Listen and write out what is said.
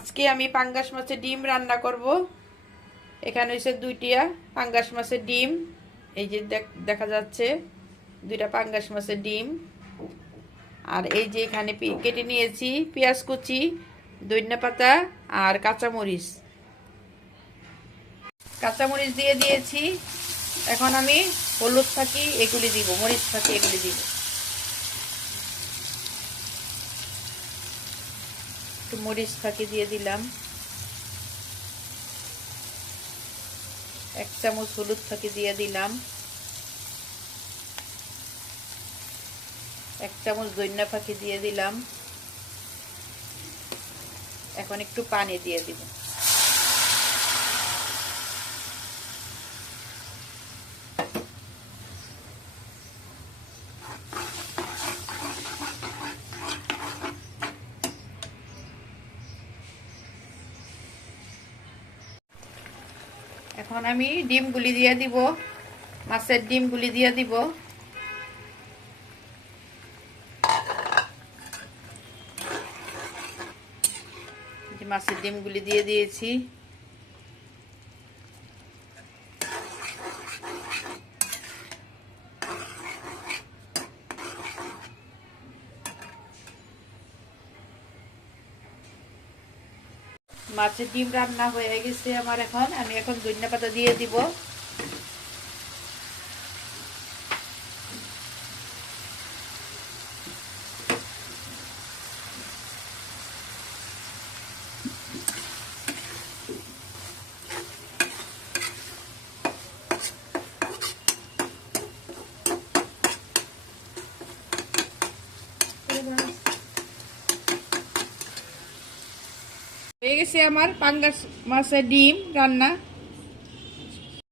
আজকে আমি পাঙ্গাস মাছের ডিম রান্না করব। এখানে হচ্ছে দুইটা পাঙ্গাস মাছের ডিম, এই যে দেখা যাচ্ছে দুইটা পাঙ্গাস মাছের ডিম। আর এই যে এখানে কেটে নিয়েছি পেঁয়াজ কুচি, ধনিয়া পাতা আর কাঁচামরিচ। কাঁচামরিচ দিয়ে দিয়েছি। এখন আমি হলুদ ফাঁকি এগুলি দিব, মরিচ ফাঁকি এগুলি দিব। একটু মরিচ ফাঁকি দিয়ে দিলাম। 1 চামচ হলুদ ফাঁকি দিয়ে দিলাম। 1 চামচ ধনিয়া ফাঁকি দিয়ে দিলাম। এখন একটু পানি দিয়ে দিব। এখন আমি ডিমগুলি দিয়ে দিব, মাছের ডিমগুলি দিয়ে দিব। মাছের ডিমগুলি দিয়ে দিয়েছি। মাছের ডিম রান্না হয়ে গেছে আমার। আমি এখন ধনিয়া পাতা দিয়ে দিব। হয়ে গেছে আমার পাঙ্গাস মাছের ডিম রান্না।